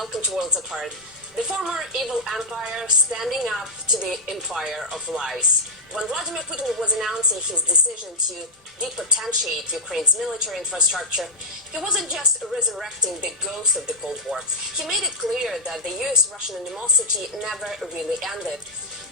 welcome to Worlds Apart. The former evil empire standing up to the empire of lies. When Vladimir Putin was announcing his decision to depotentiate Ukraine's military infrastructure, he wasn't just resurrecting the ghost of the Cold War. He made it clear that the US-Russian animosity never really ended.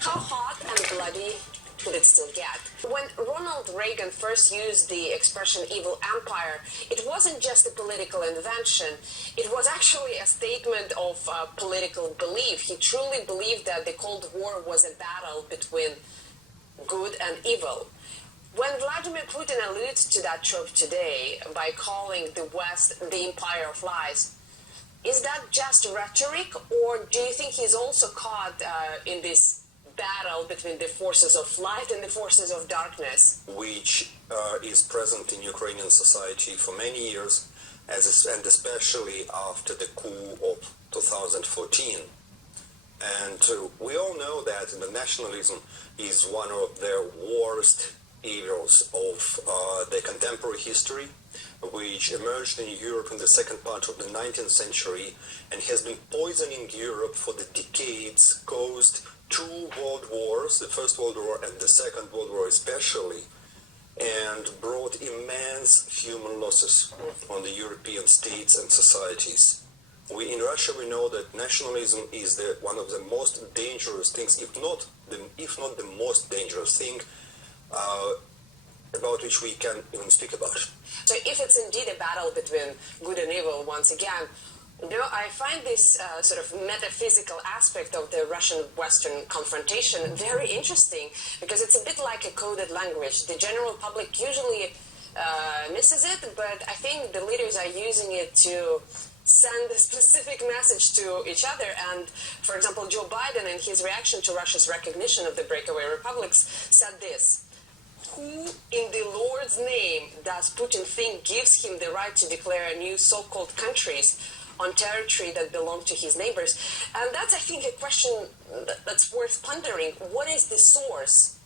How hot and bloody could it still get? When Ronald Reagan first used the expression evil empire, it wasn't just a political invention. It was actually a statement of political belief. He truly believed that the Cold War was a battle between good and evil. When Vladimir Putin alludes to that trope today by calling the West the empire of lies, is that just rhetoric, or do you think he's also caught in this battle between the forces of light and the forces of darkness? Which is present in Ukrainian society for many years, and especially after the coup of 2014. And we all know that the nationalism is one of the worst evils of the contemporary history, which emerged in Europe in the second part of the 19th century and has been poisoning Europe for the decades, caused two world wars, the First World War and the Second World War especially, and brought immense human losses on the European states and societies. In Russia we know that nationalism is one of the most dangerous things, if not the most dangerous thing, about which we can even speak about. So if it's indeed a battle between good and evil once again, I find this sort of metaphysical aspect of the Russian-Western confrontation very interesting, because it's a bit like a coded language. The general public usually misses it, but I think the leaders are using it to send a specific message to each other. And, for example, Joe Biden, in his reaction to Russia's recognition of the breakaway republics, said this: "Who in the Lord's name does Putin think gives him the right to declare new so-called countries on territory that belong to his neighbors?" And that's, I think, a question that's worth pondering. What is the source